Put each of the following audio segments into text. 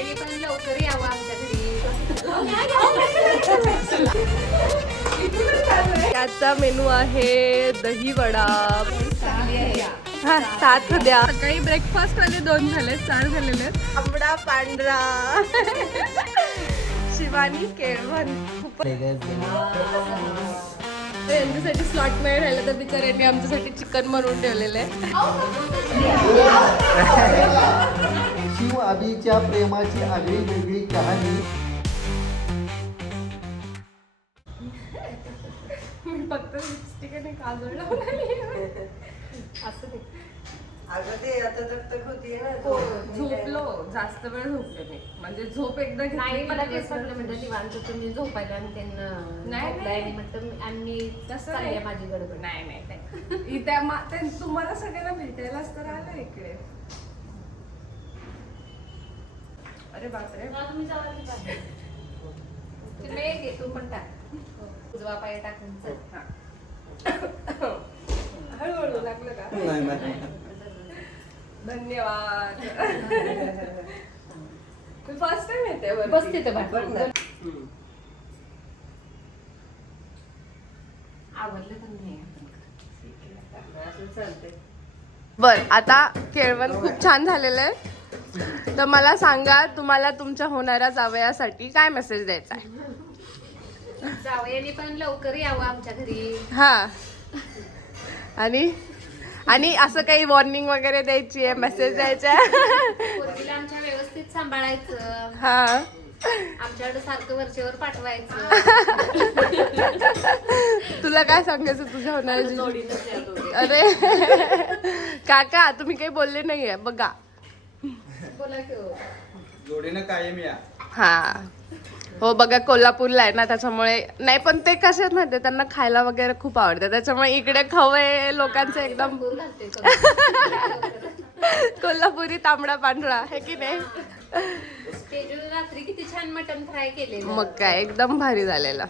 जावयाने पण लवकर यावं आमच्या घरी. याचा मेनू आहे दही वडा. हा 7 द्या. सकाळी ब्रेकफास्ट वाले 2 झाले, 4 झालेले. आंबडा पांढरा. शिवानी केळवण. यांच्यासाठी स्लॉट मिळेल राहिलं तर बिचाऱ्यांनी आमच्यासाठी चिकन बनवून ठेवलेलं आहे. शिव अभिच्या प्रेमाची आगळी वेगळी कहाणी. मी फक्त लिपस्टिक आणि काजळ लावून आली. असं ते अगं ते आता तक होतीये ना. झोपलो, जास्त वेळ झोपले मी. म्हणजे झोप एकदा नाही मला तेच वाटलं म्हणजे निवांत तुम्ही झोपायला आणि त्यांना नाही. म्हटलं आणि तसं चालली नाही. आहे माझी गडबड. नाही तुम्हाला सगळ्यांना भेटायलाच तर आलं इकडे. अरे बापरे. तुम्ही जावा की बाहेर. तुम्ही घे, तू पण टाक. उजवा पाय टाकून चल. हळूहळू लागलं का? नाही धन्यवाद. फर्स्ट टाइम येते वरती. बस तिथे आवडलं पण नाही. बर आता केळवण खूप छान झालेलं आहे. तर मला सांगा, तुम्हाला तुमच्या होणाऱ्या जावयासाठी काय मेसेज द्यायचा आहे? जावयाने पण लवकर यावं आमच्या घरी. हा आणि असं काही वॉर्निंग वगैरे द्यायची आहे, मेसेज द्यायचा आहे? पोरगीला आमच्या व्यवस्थित सांभाळायचं. हा आमच्याकडे सारखं वरचेवर पाठवायचं. तुला काय सांगायचं तुझ्या होणाऱ्या? अरे काका तुम्ही काही बोलले नाहीये बघा. बोला की हो. जोडीनं कायम या. हा हो बघा, कोल्हापूरला आहे ना त्याच्यामुळे. नाही पण ते कसे आहेत माहिती, त्यांना खायला वगैरे खूप आवडतं, त्याच्यामुळे इकडे खवय लोकांचं एकदम भरपूर घालते करून. कोल्हापुरी तांबडा पांढरा है की नाही. तेजूला रात्री किती छान मटन फ्राय केले. मग काय एकदम भारी झालेला.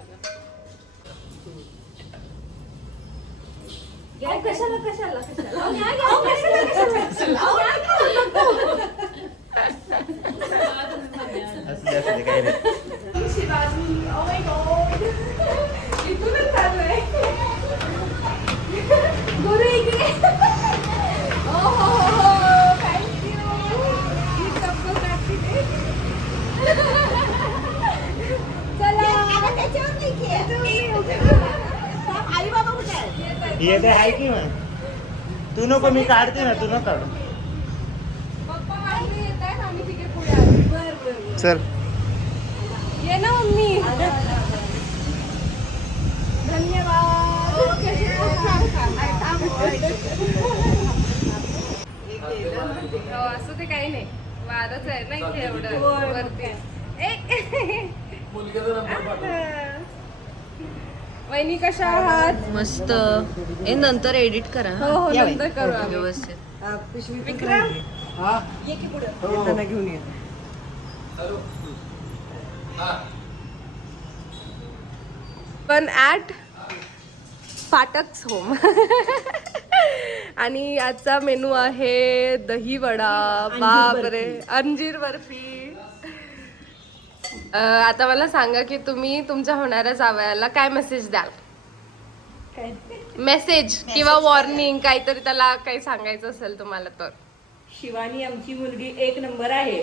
येते आहे की मग तू नको, मी काढते ना, तू नको काढू. सर ये ना मम्मी. असं ते काही नाही, वारच आहे ना इथे एवढं वरती. वहिनी कशा आहात? मस्त. हे नंतर एडिट करा. हो हो नंतर करू आम्ही. व्यवस्थित. विक्रम येताना घेऊन ये. पण ॲट फाटक्स होम. आणि आजचा मेनू आहे दही वडा. बापरे, अंजीर बर्फी. आता मला सांगा की तुम्ही तुमच्या होणाऱ्या जावयाला काय मेसेज द्याल? मेसेज किंवा वॉर्निंग काहीतरी, त्याला काही सांगायचं असेल तुम्हाला तर. शिवानी आमची मुलगी 1 नंबर आहे.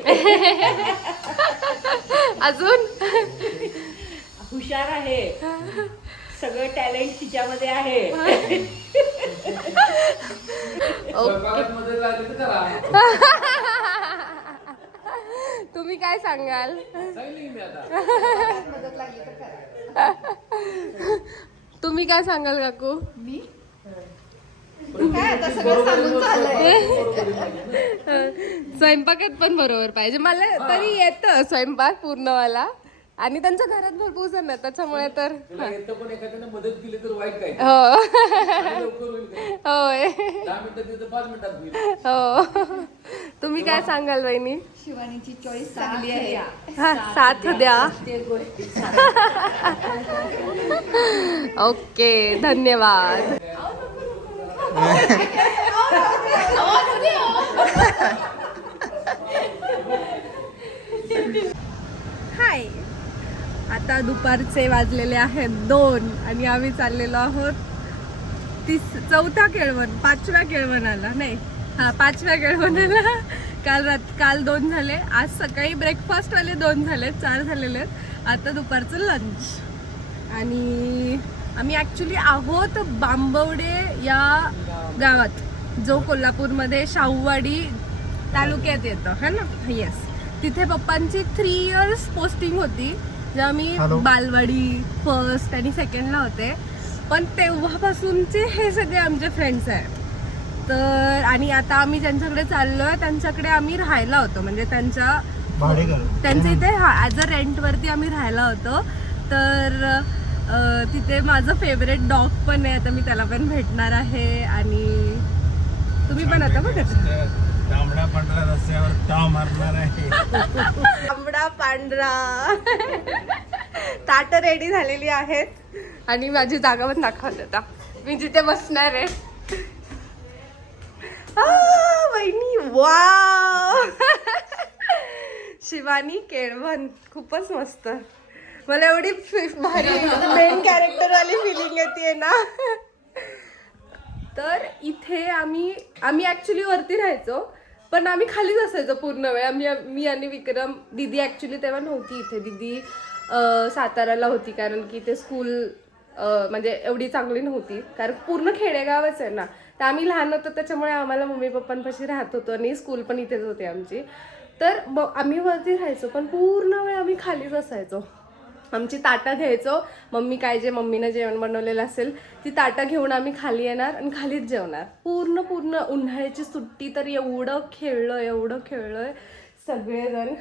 अजून हुशार आहे. सगळं टॅलेंट तिच्यामध्ये आहे. तुम्ही काय सांगाल? तुम्ही काय सांगाल काकू? मी काय आता सगळं सांगून चाललंय. स्वयंपाकात पण बरोबर पाहिजे. मला तरी येतं स्वयंपाक पूर्णवाला, आणि त्यांच्या घरात भरपूर जण आहेत त्याच्यामुळे तर मदत केली तर वाईट काय. होय 10 मिनिटात 5 मिनिटात होईल. हो. तुम्ही काय सांगाल वहिनी? शिवानीची चॉईस चांगली आहे. हा 7 द्या. ओके धन्यवाद. आता दुपारचे वाजलेले आहेत 2 आणि आम्ही चाललेलो आहोत चौथा केळवण, 5व्या केळवणाला नाही, हा 5व्या केळवणाला. काल 2 झाले, आज सकाळी ब्रेकफास्टवाले 2 झाले, 4 झालेले आहेत. आता दुपारचं लंच. आणि आम्ही ॲक्च्युली आहोत बांबवडे या गावात, जो कोल्हापूरमध्ये शाहूवाडी तालुक्यात येतं है ना. येस, तिथे पप्पांची 3 इयर्स पोस्टिंग होती, जेव्हा मी बालवाडी फर्स्ट आणि सेकंडला होते. पण तेव्हापासूनचे हे सगळे आमचे फ्रेंड्स आहेत. तर आणि आता आम्ही ज्यांच्याकडे चाललोय त्यांच्याकडे आम्ही राहायला होतो, म्हणजे त्यांच्या इथे ॲज अ रेंटवरती आम्ही राहायला होतो. तर तिथे माझं फेवरेट डॉग पण आहे, आता मी त्याला पण भेटणार आहे. आणि तुम्ही पण आता बघा तांबडा पांढरा रस्त्यावर ताव मारणार आहे. तांबडा पांढरा ताट रेडी झालेली आहेत आणि माझी जागा पण दाखवत होता, मी जिथे बसणार आहे. वहिनी वा शिवानी केळवण खूपच मस्त. मला एवढी भारी मेन कॅरेक्टर वाली फिलिंग येते ना. तर इथे आम्ही ऍक्च्युली वरती राहायचो, पण आम्ही खालीच असायचो पूर्ण वेळ. मी आणि विक्रम, दीदी ऍक्च्युली तेव्हा नव्हती इथे, दीदी साताराला होती, कारण की ते स्कूल म्हणजे एवढी चांगली नव्हती, कारण पूर्ण खेडेगावच आहे ना. तर आम्ही लहान होतो त्याच्यामुळे आम्हाला मम्मी पप्पांपाशी राहत होतो आणि स्कूल पण इथेच होते आमची. तर आम्ही वरती राहायचो, पण पूर्ण वेळ आम्ही खालीच असायचो. आमची ताटं घ्यायचो, मम्मी काय जे मम्मीनं जेवण बनवलेलं असेल ती ताटं घेऊन आम्ही खाली येणार आणि खालीच जेवणार. पूर्ण उन्हाळ्याची सुट्टी तर एवढं खेळलोय सगळेजण.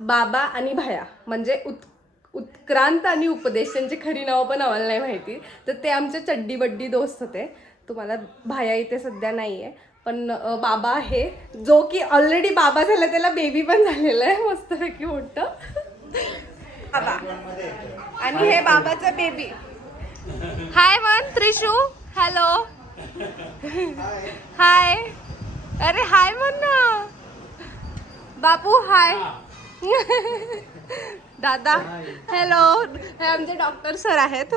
बाबा आणि भाया म्हणजे उत्क्रांत आणि उपदेश, त्यांची खरी नावं पण आम्हाला नाही माहिती. तर ते आमचे चड्डी बड्डी दोस्त होते. तुम्हाला भाया इथे सध्या नाही आहे, पण बाबा आहे, जो की ऑलरेडी बाबा झाला, त्याला बेबी पण झालेलं आहे मस्तपैकी मोठं. बाबा आणि हे बाबाचं बेबी. हाय मन त्रिशू, हॅलो हाय. अरे हाय म्हण ना बापू. हाय दादा. हॅलो. हे आमचे डॉक्टर सर आहेत.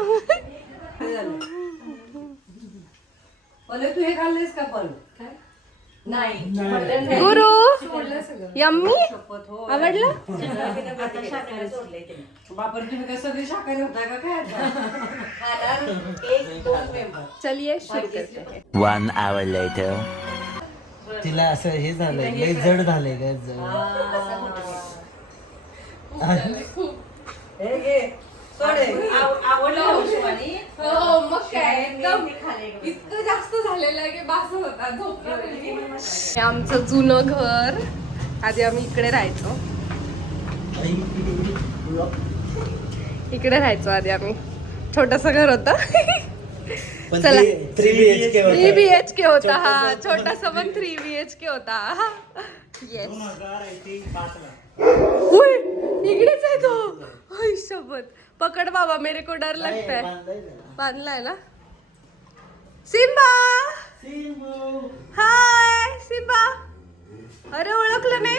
तू हे खाल्लेस का पण? नाही गुरु यम्मी आवडलं. बापर तुम्ही काय सगळी शाकाहारी होता का काय? चलिए शुरू करते हैं. 1 hour later. तिला असं हे झालंय, लय जड झालंय काय जड. हो मग काय, एकदम इतकं जास्त झालेलं आहे की बास होता. हे आमचं जुनं घर. आधी आम्ही इकडे राहायचो आधी आम्ही. छोटंसं घर होतं. चला 3 BHK होता. हा छोटासा पण 3 BHK होता. येस. इकडेच आहे तो. शपथ पकड बाबा, मेरे को डर लगता है. बांधलाय ना. सिम्बा. हाय सिम्बा. अरे ओळखलं नाही.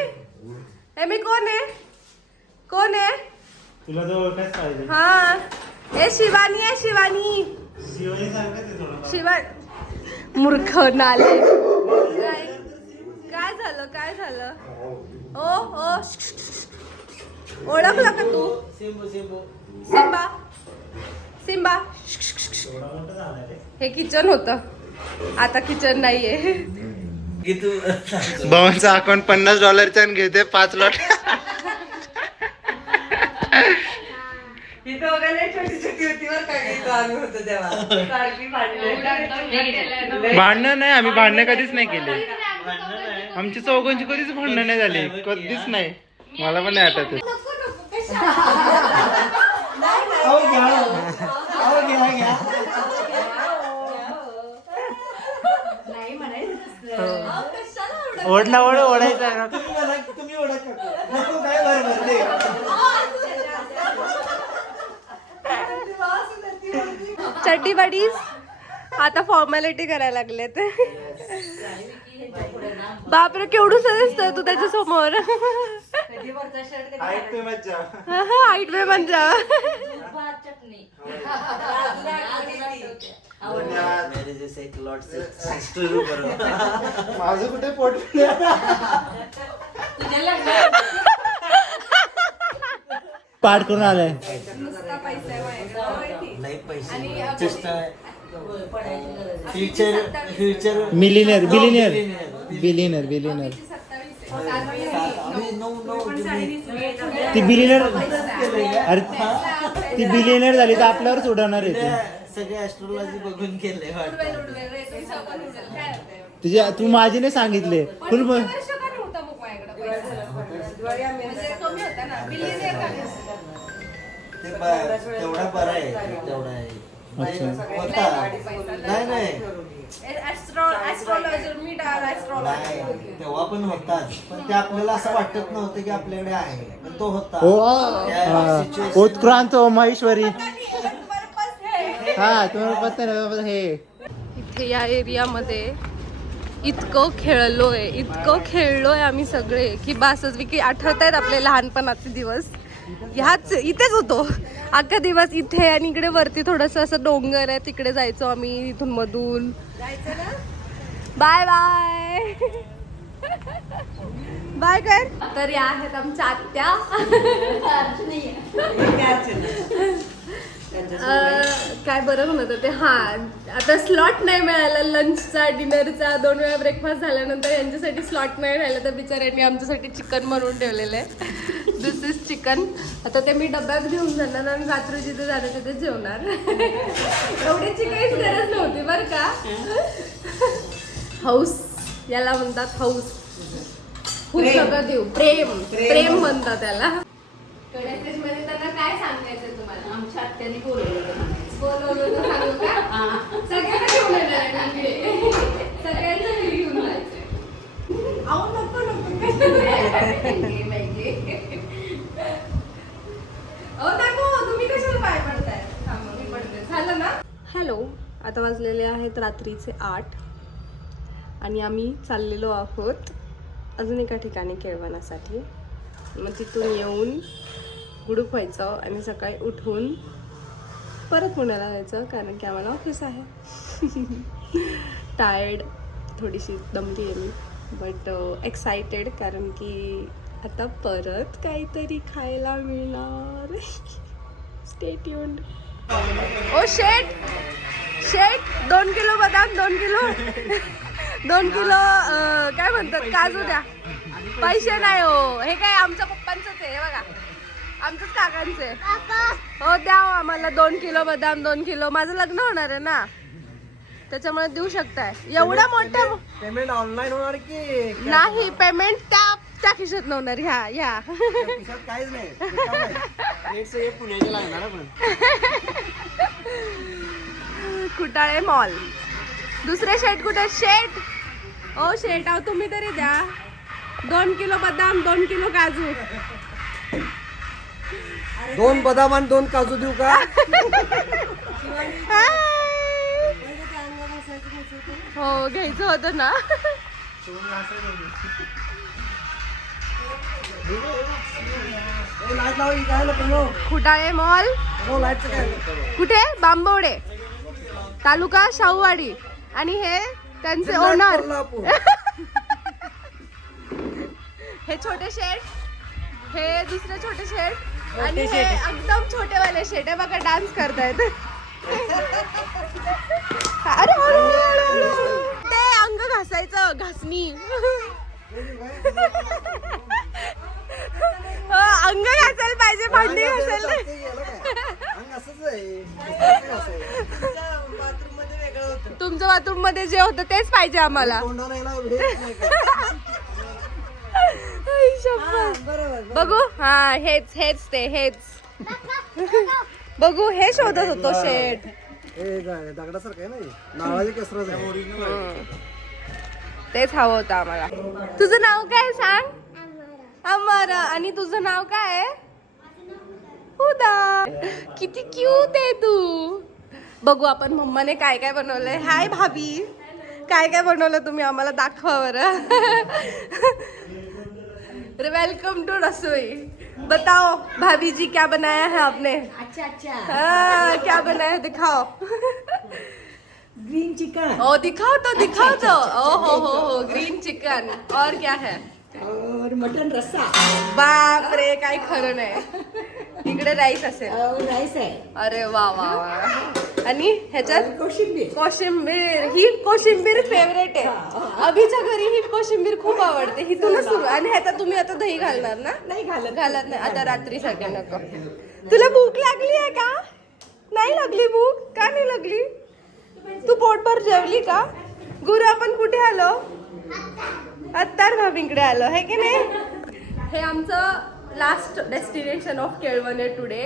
हे मी कोण आहे तुला तर ओळखायच पाहिजे. हा हे शिवानी आहे. शिवानी मूर्ख नाले. काय झालं ओ ओळखलं का तू? सिम्बा. हे किचन होतं, आता किचन नाहीये. भावांचा अकाउंट $50 आणि घेते 5 लॉट. भांडणं नाही, आम्ही भांडणं कधीच नाही केले. आमची चौघांची कधीच भांडणं नाही झाली, कधीच नाही. मला पण नाही आठवत. ओढला ओढायचा. तुम्ही ओढा काय बरोबर. चड्डी बडीज आता फॉर्मॅलिटी करायला लागलेत. बापरे केवढूच दिसतोय तू त्याच्या समोर. कधी वरचा शर्ट कधी ऐकतोय मज्जा. आईट वे म्हणजे भात चटणी मेरे जैसे एक लॉट से शुरू करो. माझं कुठे पोट तुझ्या लग्नात पाठ करून आलाय. नुसता पैसा आहे माझ्याकडे. नाही पैसे आणि चेष्टा पडायची गरज आहे. Future millionaire billionaire billionaire. Billionaire billionaire 27 ती बिलिनियर अरे ती बिलिनियर झाली तर आपल्यावरच उडवणार आहे ती. सगळे ऍस्ट्रोलॉजी बघून केले वाटतं. तुझ्या तू माझी नाही सांगितले फुल वर्ष का नव्हता मग माझ्याकडे पैसा? म्हणजे कमी होता ना बिलियनियर का नाही? ते तेवढा बरा आहे तेवढा आहे. अच्छा. होता नाही नाही ऍस्ट्रॉलॉजर मी नाही तेव्हा पण होताच पण ते आपल्याला असं वाटत नव्हतं की आपल्याकडे आहे पण तो होता. ओ त्या situation- उत्क्रांत महेश्वरी हा तुम्हाला पत्ता नाही हे इथे या एरियामध्ये इतकं खेळलोय आम्ही सगळे की बासच विकी आठवत आहेत आपले लहानपणाचे दिवस. ह्याच इथेच होतो अख्खा दिवस इथे आणि इकडे वरती थोडंसं असं डोंगर आहे तिकडे जायचो आम्ही इथून मधून. बाय बाय बाय कर. तर या आहेत आमच्या आत्या. काय बरं म्हणत होते हा आता स्लॉट नाही मिळाला लंचचा डिनरचा 2 वेळा ब्रेकफास्ट झाल्यानंतर यांच्यासाठी स्लॉट नाही राहिला तर बिचाऱ्यांनी आमच्यासाठी चिकन बनवून ठेवलेलं आहे. दिस इज चिकन. आता ते मी डब्यात घेऊन जाणार आणि रात्री जिथे जाणार तिथे जेवणार. एवढ्याची काहीच गरज नव्हती बरं का. हाऊस याला म्हणतात हाऊस. खूप सगळं देऊ प्रेम म्हणतात त्याला. मध्ये त्यांना काय सांगायचं तुम्हाला? आमच्या आत्याने बोलवलं बोलवलं सांगू का? सगळ्यांना घेऊन येणार आहे इकडे. सगळ्यांना घरी घेऊन जायचंय. अहो नको अहो नको तुम्ही कशाला पाय पडताय? मी पडते झालं ना. हॅलो आता वाजलेले आहेत रात्रीचे 8 आणि आम्ही चाललेलो आहोत अजून एका ठिकाणी केळवणासाठी. मग तिथून येऊन गुडूप व्हायचं आणि सकाळी उठून परत पुण्याला जायचं कारण की आम्हाला ऑफिस आहे. टायर्ड थोडीशी दमली आहे मी बट एक्सायटेड कारण की आता परत काहीतरी खायला मिळणार. Stay tuned. ओ शेट 2 किलो बदाम 2 किलो काय म्हणतात काजू द्या. पैसे नाही हो हे काय आमच्या पप्पांचंच आहे हे बघा आमचंच काकांचे. हो द्या आम्हाला 2 किलो बदाम 2 किलो. माझं लग्न होणार आहे ना त्याच्यामुळे देऊ शकताय. एवढा मोठा पेमेंट ऑनलाईन होणार की नाही पेमेंट त्या खिशात नव्हणार ह्या काहीच नाही पुण्याचे लागणार पण. कुटाळे मॉल. दुसरे शेट कुठे शेट? ओ शेट आहो तुम्ही तरी द्या 2 किलो बदाम 2 किलो काजू. 2 बदाम आणि 2 काजू देऊ का? हो घ्यायचं होतं ना. खुटाळे मॉल कुठे? बांबवडे तालुका शाहूवाडी. आणि हे त्यांचे ओनर हे छोटे शेट हे दुसरे छोटे शेट आणि हे एकदम छोटेवाले शेट आहे बघा डान्स करतायत. अरे हळूहळू ते अंग घासायचं घासणी. अंग घासायला पाहिजे भांडी घासायला. तुमचं बाथरूम मध्ये जे होतं तेच पाहिजे आम्हाला. बघू हा हेच हेच बघू हे शोधत होतो शेट. दगडासारखं आहे ना नावाची कसरत आहे. तेच हवं होतं आम्हाला. तुझं नाव काय सांग? अमर. आणि तुझं नाव काय? हुदा. किती क्यूट आहे तू. बघू आपण मम्माने काय काय बनवलंय. हाय भाभी काय काय बनवलं तुम्ही आम्हाला दाखवा बरं. वेलकम टू रसोई। बताओ भाभी जी क्या बनाया है आपने? अच्छा अच्छा हाँ, क्या बनाया है दिखाओ। ग्रीन चिकन ओ दिखाओ तो ओ हो ग्रीन चिकन। और क्या है? और मटन रस्सा बाप रे काही खरं नाही। इकडे राईस असेल। और राईस आहे अरे वा वा वा। आणि ह्याच्यात कोशिंबीर कोशिंबीर। ही कोशिंबीर फेवरेट आहे। अभिच्या घरी ही कोशिंबीर खूप आवडते। हिथूनच सुरू। आणि ह्याच्यात तुम्ही आता दही घालणार ना? नाही घालत घालत नाही आता रात्रीसाठी नको। तुला भूक लागली आहे का? नाही लागली भूक? का नाही लागली? तू पोटभर जेवली का? गुरु आपण कुठे आलो? अत्तार भाभींकडे आलो आहे की नाही? हे आमचं लास्ट डेस्टिनेशन ऑफ केळवण आहे टुडे,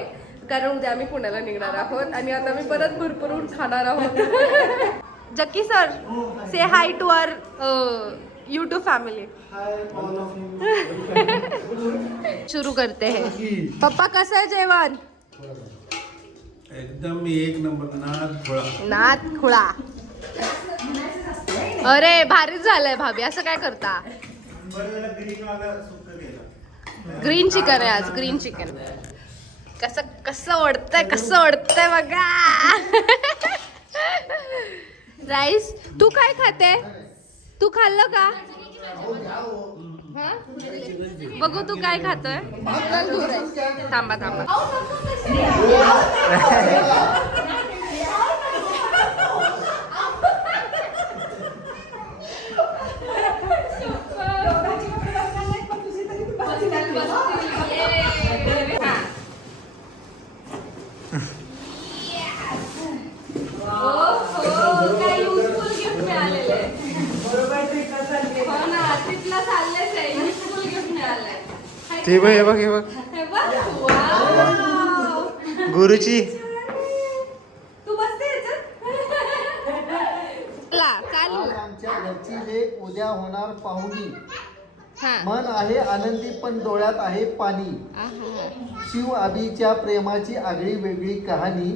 कारण उद्या आम्ही पुण्याला निघणार आहोत आणि आता मी परत भरपूर खाणार आहोत। जक्की सर से hi to our YouTube family. शुरू करते हैं। पप्पा कसं आहे जेवण? एकदम एक नंबर नाद खुळा। अरे भारीच झालंय भाभी, असं काय करता? ग्रीन चिकन आहे आज, ग्रीन चिकन। कसं कसं ओढतंय बघा। राईस तू काय खाते? तू खाल्लं का? हा? बघू तू काय खातोय? थांबा ते बघ हे बघ गुरुची। तू बसते चालू। आमच्या घरची लेक उद्या होणार पाहुणी। हा मन आहे आनंदी पण डोळ्यात आहे पाणी। शिव अभिच्या प्रेमाची आगळी वेगळी कहाणी,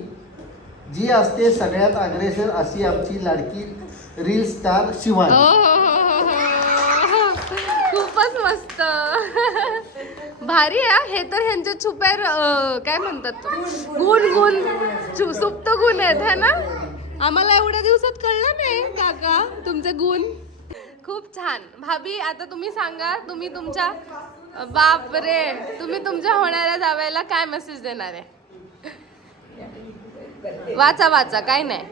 जी असते सगळ्यात अग्रेसर अशी आमची लाडकी रील स्टार शिवानी। खूपच मस्त भारी आहे हे तर। ह्यांचे छुपे काय म्हणतात गुण सुप्त गुण आहेत है ना? आम्हाला एवढ्या दिवसात कळलं नाही काका तुमचे गुण। खूप छान भाभी। आता तुम्ही सांगा, तुम्ही तुमच्या बाप रे तुम्ही तुमच्या होणाऱ्या जावयाला काय मेसेज देणार आहे? वाचा काय नाही।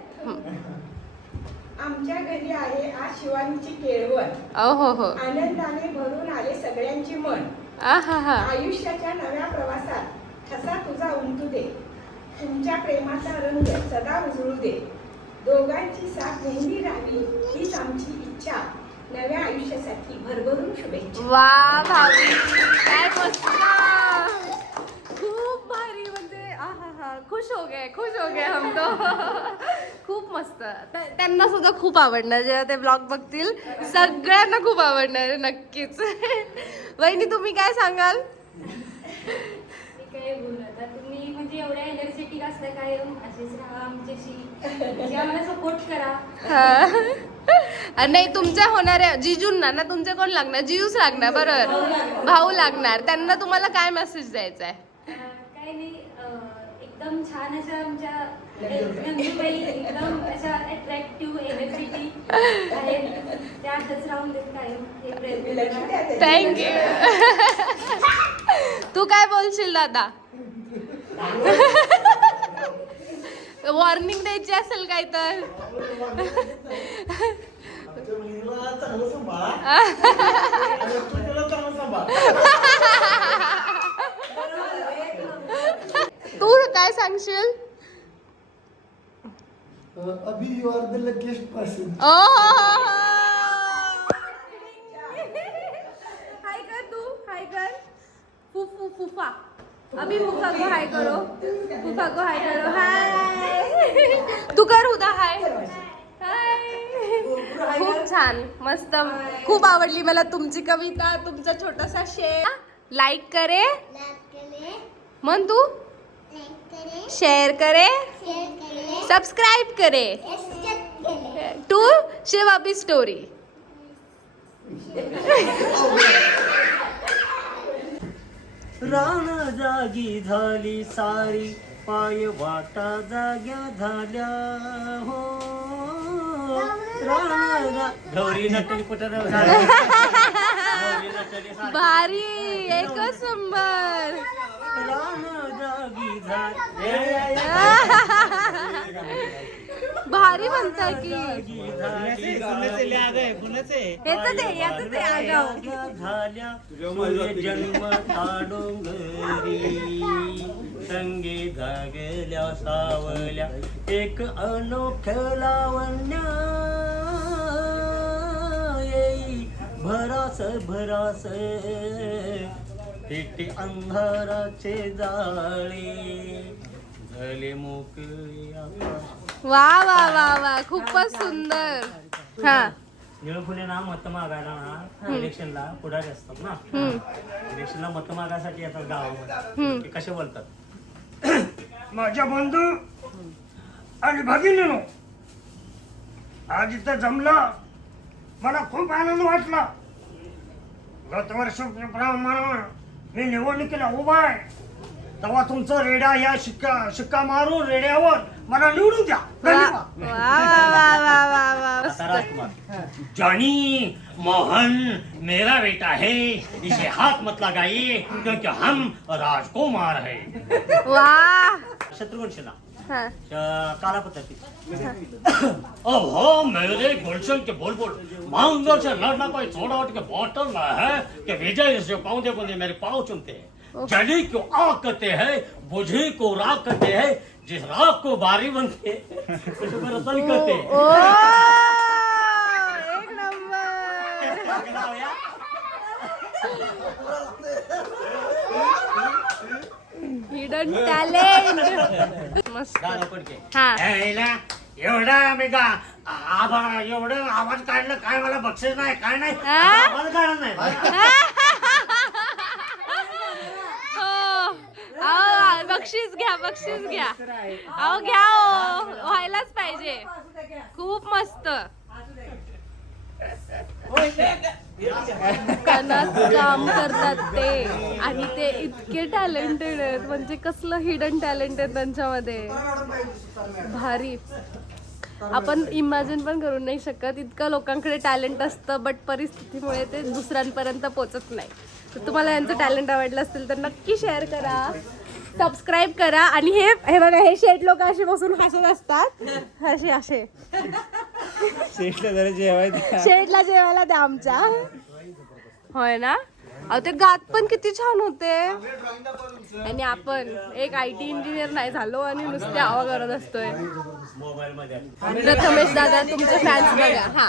आमच्या घरी आहे आज शिवानीची केळवण। हो आनंदाने भरून आले सगळ्यांची मन। आहा आयुष्याच्या नव्या प्रवासात ठसा तुझा उमटू दे, तुमच्या प्रेमाचा रंग सदा उजळू दे, दोघांची साथ नेहमी राहावी हीच आमची इच्छा, नव्या आयुष्यासाठी भरभरून शुभेच्छा। वा भाभी काय मस्त, खूप भारी। म्हणजे आहा खुश हो गए हम तो। खूप मस्त। त्यांना सुद्धा खूप आवडणार जेव्हा ते ब्लॉग बघतील, सगळ्यांना खूप आवडणार आहे नक्कीच। वहिनी तुम्ही काय सांगाल? काय बोलू आता, तुम्ही म्हणजे एवढ्या एनर्जेटिक असल्या काय असेच राहा आमच्याशी, आम्हाला सपोर्ट करा। नाही तुमच्या होणाऱ्या जिजूंना ना तुमचे कोण लागणार? जिजूच लागणार बरोबर, भाऊ लागणार। त्यांना तुम्हाला काय मेसेज द्यायचा आहे? काय नाही, एकदम छान अशा आमच्या नंदूबाई एकदम अशा अट्रॅक्टिव्ह एनर्जेटिक आहेत, त्या अशाच राहून देत कायम हे प्रयत्न करा। थँक्यू। तू काय बोलशील दादा? वॉर्निंग द्यायची असेल काय तर? तू काय सांगशील? Abhi you are the luckiest person. Hi कर तू, हाय कर। फूफा अभी फूफा को हाय करो, फूफा को हाय करो। हाय तू कर उदा हाय। हाय खूप छान मस्त, खूप आवडली मला तुमची कविता, तुमचा छोटासा शेर। लाईक करे मन तू, शेयर करे, सब्सक्राइब करे टू शिव अभी स्टोरी। रान जागी झाली सारी, पाय वाटा जाग्या झाल्या हो. गौरी नटली कुठं भारी, एकच नंबर. रान जागी झाली, भारी म्हणताय की झाल्या जन्म डोंगरी, संगे जागल्या सावल्या एक अनोख्या लावण्य येई भरास भरास, पेटी अंधाराचे जाळे झाले मोकळे आकाश. वा वा वा वा, खूपच सुंदर. हा निळफुले ना मत मागायला ना इलेक्शनला पुढारी असतात ना, इलेक्शनला मत मागायसाठी येतात गावामध्ये. ते कसे बोलतात, माझ्या बंधू आणि भगिनीनो, आज इथं जमलं, मला खूप आनंद वाटला. गत वर्षाप्रमाणे मी निवडणुकीला उभा आहे, तेव्हा तुमचं रेड्या या शिक्का मारून रेड्यावर मला निवडून द्या. धन्यवाद. आता राजकुमार, जानी मोहन मेरा बेटा है, इसे हाथ मत लगाइए क्योंकि हम राजकुमार है. वा. शत्रुघ्न सिन्हा, हा. काला पद्धति. अब हो मेरे गुलशन के बोल मांगो से लड़ना कोई छोड़ा उठ के बॉटल ना है कि विजय से पौधे बंदे मेरे पाँव चुनते हैं. जली को आग कहते हैं, बुझी को राख कहते हैं, जिस राख को बारी बनते उसे बर्तन कहते हैं. ओ, एक नंबर. Hidden talent. मस्त. हा. एवढा मी का एवढं आवाज काढलं काय, मला बक्षीस नाही काय नाही, आवाज काढत नाही. बक्षीस घ्या, बक्षीस घ्या. अहो घ्या, हो व्हायलाच पाहिजे. खूप मस्त. कणात काम करतात ते, आणि ते इतके टॅलेंटेड आहेत, म्हणजे कसलं हिडन टॅलेंट आहे त्यांच्यामध्ये. भारी. आपण इमॅजिन पण करू नाही शकत इतकं लोकांकडे टॅलेंट असतं, बट परिस्थितीमुळे ते दुसऱ्यांपर्यंत पोचत नाही. तर तुम्हाला यांचं टॅलेंट आवडलं असेल तर नक्की शेअर करा, सबस्क्राईब करा. आणि हे बघा, हे शेट लोक असे बसून हसत असतात, असे शेटला जेवायला द्या आमच्या. होय ना. अहो ते गात पण किती छान होते. आणि आपण एक IT इंजिनियर नाही झालो आणि नुसते आवा करत असतोय. प्रथमेश दादा तुमचे फॅन्स बघा.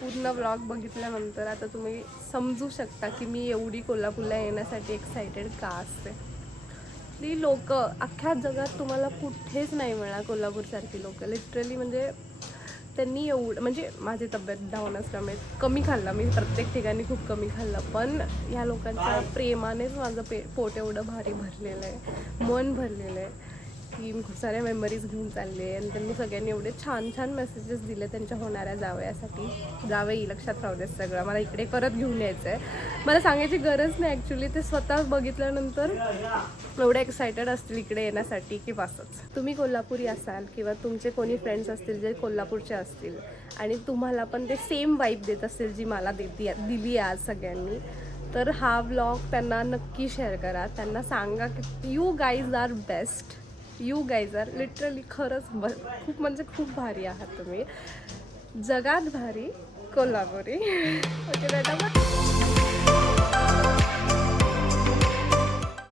पूर्ण व्लॉग बघितल्यानंतर आता तुम्ही समजू शकता की मी एवढी कोल्हापूरला येण्यासाठी एक्साइटेड का असते. ती लोक अख्ख्या जगात तुम्हाला कुठेच नाही मिळणार कोल्हापूरसारखी लोक. लिटरली म्हणजे त्यांनी एवढं, म्हणजे माझी तब्येत डाऊन असल्यामुळे कमी खाल्ला मी, प्रत्येक ठिकाणी खूप कमी खाल्लं, पण ह्या लोकांच्या प्रेमानेच माझं पोट एवढं भारी भरलेलं आहे, मन भरलेलं आहे की मी खूप साऱ्या मेमरीज घेऊन चालले. आणि त्यांनी सगळ्यांनी एवढे छान छान मेसेजेस दिले त्यांच्या होणाऱ्या जावयासाठी. जावई लक्षात राहू देत सगळं, मला इकडे परत घेऊन यायचं आहे. मला सांगायची गरज नाही ॲक्च्युली, ते स्वतः बघितल्यानंतर एवढे एक्सायटेड असतील इकडे येण्यासाठी की बसच. तुम्ही कोल्हापुरी असाल किंवा तुमचे कोणी फ्रेंड्स असतील जे कोल्हापूरचे असतील आणि तुम्हाला पण ते सेम वाईब देत असतील जी मला दिली आहे आज सगळ्यांनी, तर हा व्लॉग त्यांना नक्की शेअर करा. त्यांना सांगा की you guys are best, you guys are literally खरंच खूप म्हणजे खूप भारी आहात तुम्ही, जगात भारी कोल्हापुरी. ओके बेटा.